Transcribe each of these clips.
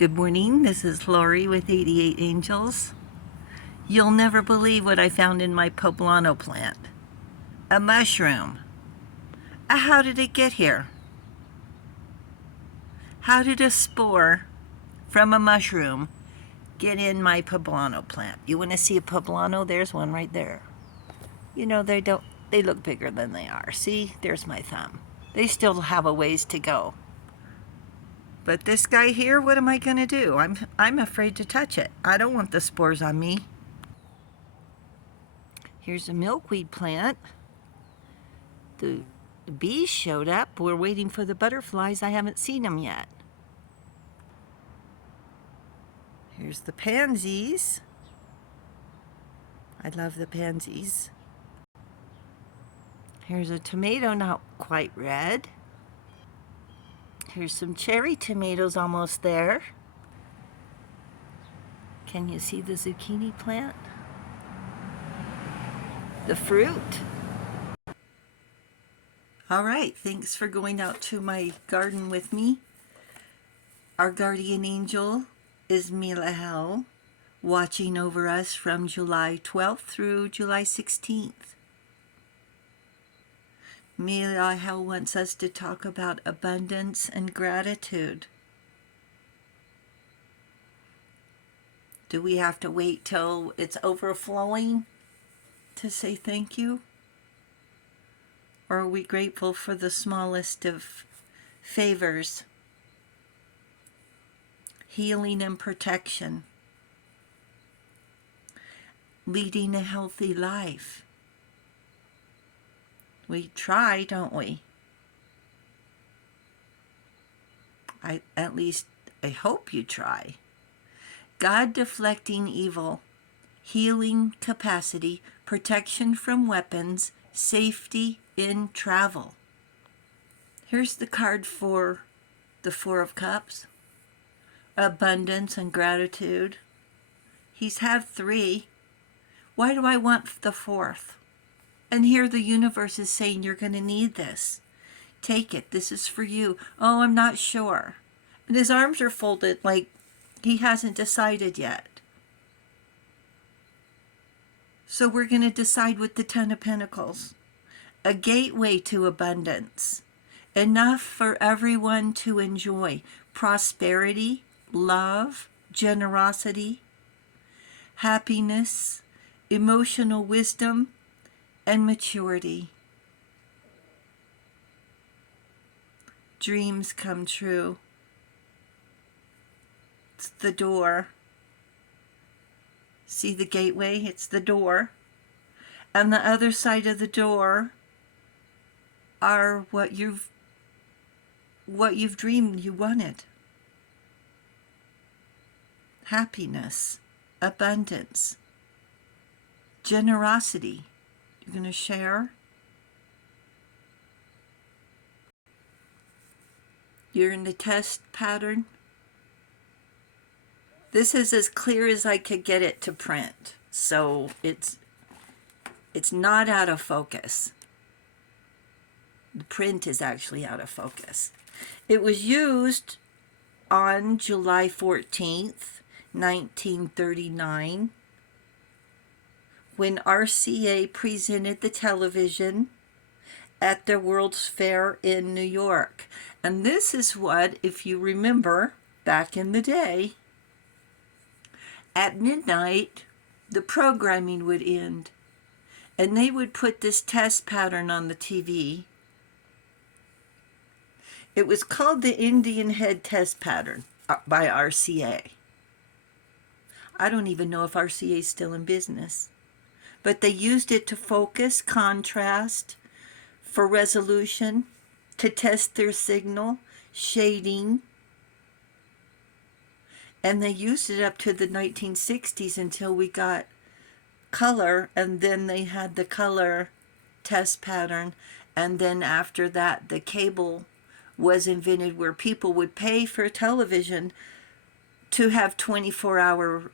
Good morning, this is Lori with 88 Angels. You'll never believe what I found in my poblano plant. A mushroom. How did it get here? How did a spore from a mushroom get in my poblano plant? You want to see a poblano? There's one right there. You know, they look bigger than they are. See, there's my thumb. They still have a ways to go. But this guy here, what am I going to do? I'm afraid to touch it. I don't want the spores on me. Here's a milkweed plant. The bees showed up. We're waiting for the butterflies. I haven't seen them yet. Here's the pansies. I love the pansies. Here's a tomato not quite red. Here's some cherry tomatoes almost there. Can you see the zucchini plant? The fruit. All right, thanks for going out to my garden with me. Our guardian angel is Mila Hell, watching over us from July 12th through July 16th. Mila Hell wants us to talk about abundance and gratitude. Do we have to wait till it's overflowing to say thank you? Or are we grateful for the smallest of favors? Healing and protection. Leading a healthy life. We try, don't we? At least I hope you try. God deflecting evil, healing capacity, protection from weapons, safety in travel. Here's the card for the Four of Cups. Abundance and gratitude. He's had 3. Why do I want the 4th? And here the universe is saying, you're going to need this. Take it. This is for you. Oh, I'm not sure. And his arms are folded like he hasn't decided yet. So we're going to decide with the 10 of Pentacles. A gateway to abundance. Enough for everyone to enjoy. Prosperity, love, generosity, happiness, emotional wisdom, and maturity. Dreams come true. It's the door. See the gateway? It's the door. And the other side of the door are what you've dreamed you wanted. Happiness, abundance, generosity. You're going to share. You're in the test pattern. This is as clear as I could get it to print. So it's not out of focus. The print is actually out of focus. It was used on July 14th, 1939, when RCA presented the television at the World's Fair in New York. And this is what, if you remember, back in the day, at midnight, the programming would end, and they would put this test pattern on the TV. It was called the Indian Head Test Pattern by RCA. I don't even know if RCA is still in business. But they used it to focus, contrast, for resolution, to test their signal, shading. And they used it up to the 1960s until we got color, and then they had the color test pattern. And then after that, the cable was invented where people would pay for television to have 24-hour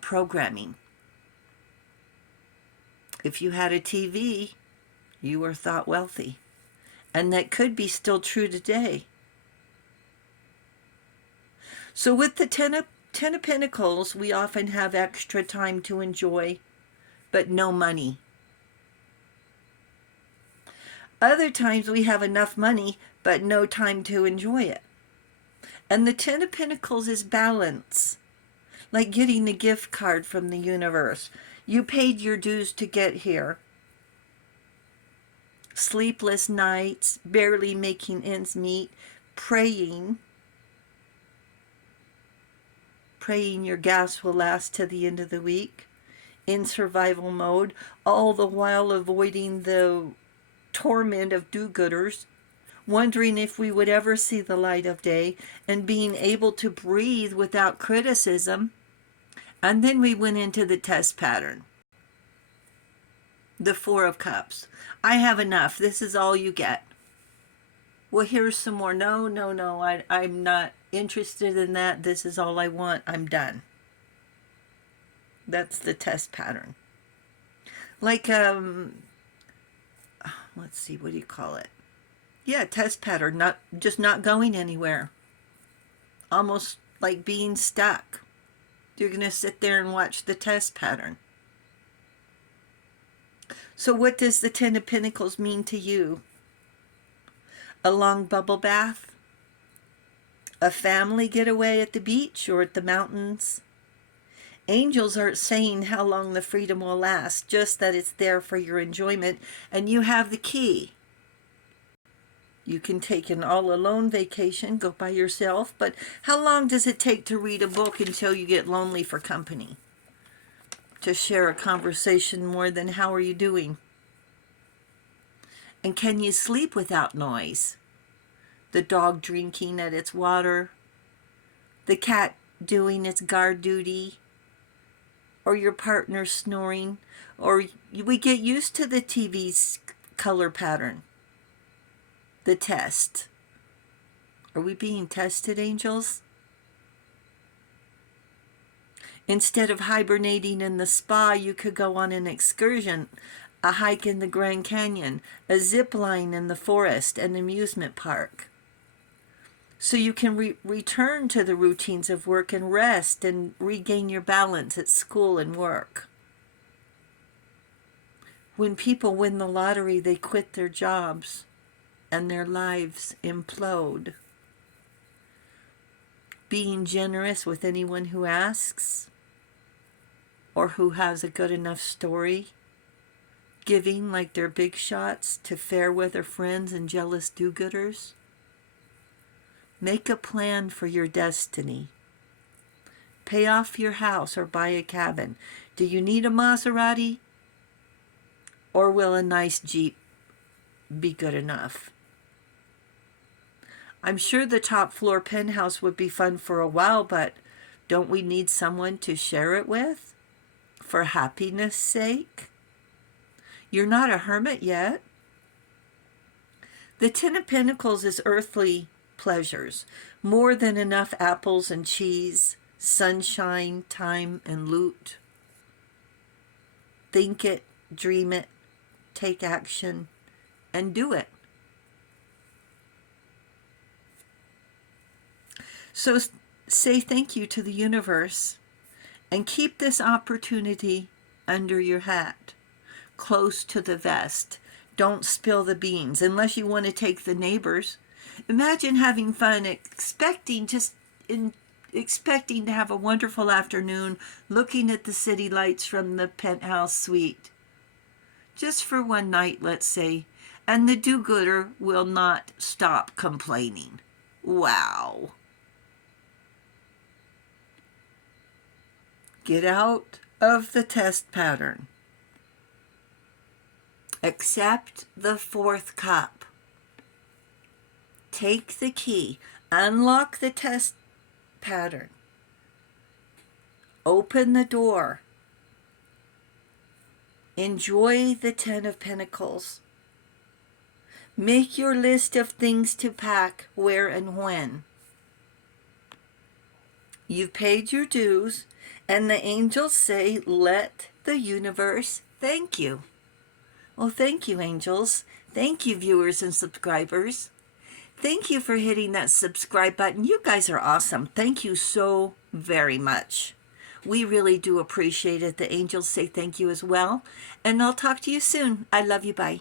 programming. If you had a TV, you were thought wealthy. And that could be still true today. So with the Ten of Pentacles, we often have extra time to enjoy, but no money. Other times we have enough money, but no time to enjoy it. And the Ten of Pentacles is balance, like getting a gift card from the universe. You paid your dues to get here. Sleepless nights, barely making ends meet, praying your gas will last to the end of the week, in survival mode, all the while avoiding the torment of do-gooders, wondering if we would ever see the light of day, and being able to breathe without criticism. And then we went into the test pattern. The Four of Cups. I have enough. This is all you get. Well, here's some more. No, I'm not interested in that. This is all I want. I'm done. That's the test pattern. Like, let's see, what do you call it? Yeah, test pattern, just not going anywhere. Almost like being stuck. You're going to sit there and watch the test pattern. So what does the Ten of Pentacles mean to you? A long bubble bath? A family getaway at the beach or at the mountains? Angels aren't saying how long the freedom will last, just that it's there for your enjoyment, and you have the key. You can take an all-alone vacation, go by yourself, but how long does it take to read a book until you get lonely for company? To share a conversation more than how are you doing? And can you sleep without noise? The dog drinking at its water, the cat doing its guard duty, or your partner snoring, or we get used to the TV's color pattern. The test. Are we being tested, angels? Instead of hibernating in the spa, you could go on an excursion, a hike in the Grand Canyon, a zip line in the forest, an amusement park. So you can return to the routines of work and rest and regain your balance at school and work. When people win the lottery, they quit their jobs and their lives implode. Being generous with anyone who asks or who has a good enough story. Giving like they're big shots to fair weather friends and jealous do-gooders. Make a plan for your destiny. Pay off your house or buy a cabin. Do you need a Maserati? Or will a nice Jeep be good enough? I'm sure the top floor penthouse would be fun for a while, but don't we need someone to share it with? For happiness' sake? You're not a hermit yet. The Ten of Pentacles is earthly pleasures, more than enough apples and cheese, sunshine, time, and loot. Think it, dream it, take action, and do it. So say thank you to the universe and keep this opportunity under your hat, close to the vest. Don't spill the beans unless you want to take the neighbors. Imagine having fun, expecting to have a wonderful afternoon, looking at the city lights from the penthouse suite. Just for one night, let's say, and the do-gooder will not stop complaining. Wow. Get out of the test pattern. Accept the fourth cup. Take the key. Unlock the test pattern. Open the door. Enjoy the Ten of Pentacles. Make your list of things to pack, where, and when. You've paid your dues, and the angels say, let the universe thank you. Well, thank you, angels. Thank you, viewers and subscribers. Thank you for hitting that subscribe button. You guys are awesome. Thank you so very much. We really do appreciate it. The angels say thank you as well. And I'll talk to you soon. I love you. Bye.